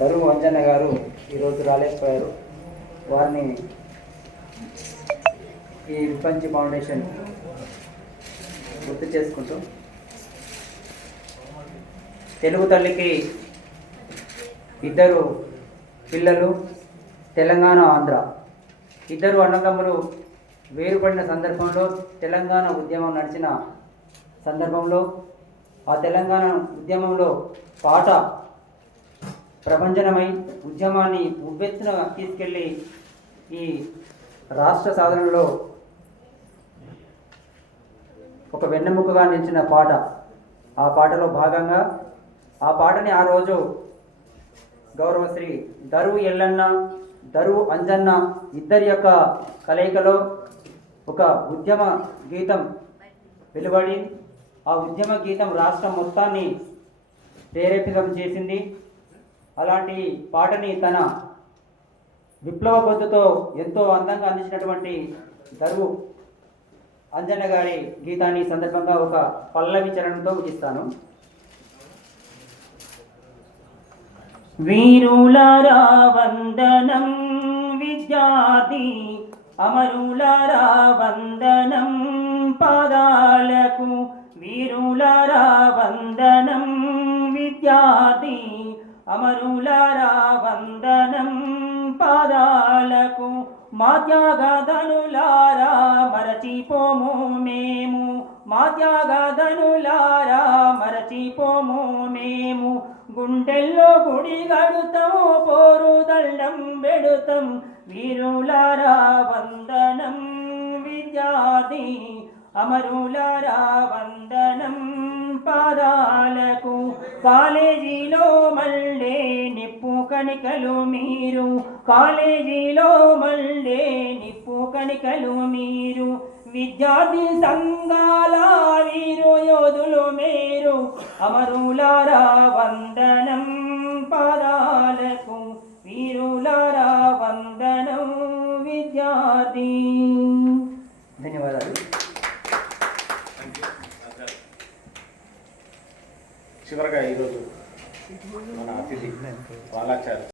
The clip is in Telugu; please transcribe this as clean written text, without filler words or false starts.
దరువు అంజన్న గారు ఈరోజు రాలేకపోయారు. వారిని ఈ విపంచి ఫౌండేషన్ గుర్తు చేసుకుంటూ, తెలుగు తల్లికి ఇద్దరు పిల్లలు, తెలంగాణ ఆంధ్ర, ఇద్దరు అన్నదమ్ములు వేరుపడిన సందర్భంలో, తెలంగాణ ఉద్యమం నడిచిన సందర్భంలో, ఆ తెలంగాణ ఉద్యమంలో పాట ప్రభంజనమై ఉద్యమాన్ని ఉవ్వెత్తున తీసుకెళ్ళి ఈ రాష్ట్ర సాధనలో ఒక వెన్నెముకగా నిలిచిన పాట. ఆ పాటలో భాగంగా ఆ పాటని ఆ రోజు గౌరవశ్రీ దరువు ఎల్లన్న, దరువు అంజన్న ఇద్దరి యొక్క కలయికలో ఒక ఉద్యమ గీతం వెలువడి, ఆ ఉద్యమ గీతం రాష్ట్రం మొత్తాన్ని ప్రేరేపితం చేసింది. అలాంటి పాటని తన విప్లవ గొంతుతో ఎంతో అందంగా అందించినటువంటి దరువు అంజన్న గారి గీతాన్ని సందర్భంగా ఒక పల్లవి చరణంతో ముగిస్తాను. వీరులారా వందనం విద్యార్థి, అమరులారా వందనం పాదాలకు, వీరులారా వందనం విద్యార్థి, అమరులారా వందనం పాదాలకు, మా త్యాగధనులారా మరచిపోము మేము, మా త్యాగధనులారా మరచిపోము మేము, గుండెల్లో గుడి గడుతాము పోరు దండం పెడుతాం, వీరులారా వందనం విద్యార్థి, అమరులారా వందనం పాదాలకు, కాలేజీలో మళ్ళీ నిప్పు కణికలు మీరు, కాలేజీలో మళ్ళీ నిప్పు కణికలు మీరు, విద్యార్థి సంఘాల వీరు యోధులు మీరు, అమరులారా వందనం పాదాలకు, వీరులారా వందనం విద్యార్థి. ధన్యవాదాలు. చివరగా ఈరోజు మన అతిథి వాలాచారి